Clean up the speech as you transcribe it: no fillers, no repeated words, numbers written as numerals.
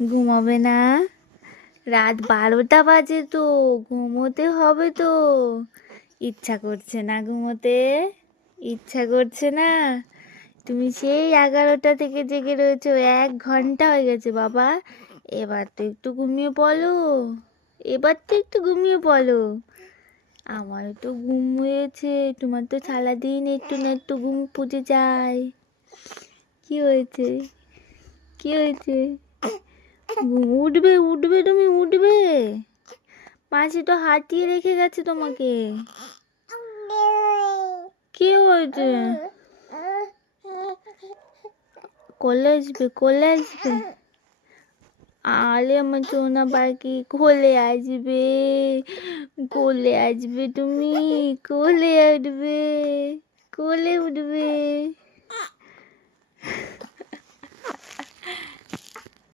ঘুমাবে না? রাত 12টা বাজে তো, ঘুমোতে হবে তো। ইচ্ছা করছে না ঘুমোতে? ইচ্ছা করছে না? তুমি সেই 11টা থেকে জেগে রয়েছো, 1 ঘন্টা হয়ে গেছে বাবা। এবার তো একটু ঘুমিয়ে পড়ো, এবার তো একটু ঘুমিয়ে পড়ো। আমারও তো ঘুম হয়েছে, তোমার তো সারাদিন একটু না একটু ঘুম পুজে যায়। কি হয়েছে? কি হয়েছে? উঠবে উঠবে, তুমি উঠবে। মাসি তো হাঁটিয়ে রেখে গেছে তোমাকে। কি হয়েছে? কোলে আসবে, কোলে আসবে। আরে আমার সোনা পাখি, কোলে আসবে, কোলে আসবে, তুমি কোলে উঠবে, কোলে উঠবে।